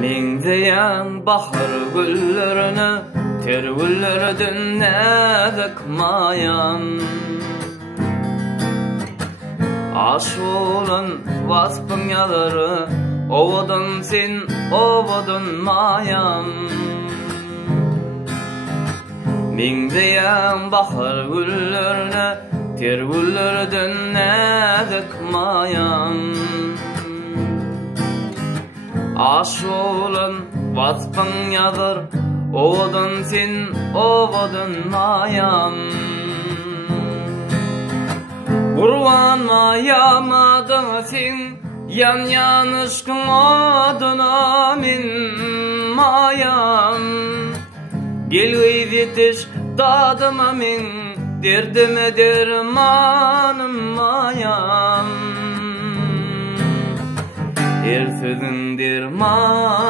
Meňzeýän bahar güllerini ter güllerden näzik maýan. Aşulan waspyň ýazary owadan sen owadan maýan. Meňzeýän bahar güllerini ter güllerden näzik maýan. Aşulan waspyň ýazar owadan sen owadan maýan. Urwan maýamadyň sen yan ýanyşkyň odyna min maýan. Gelýär ýetiş dadyma min derdime dermanym maýan. Her sözün derman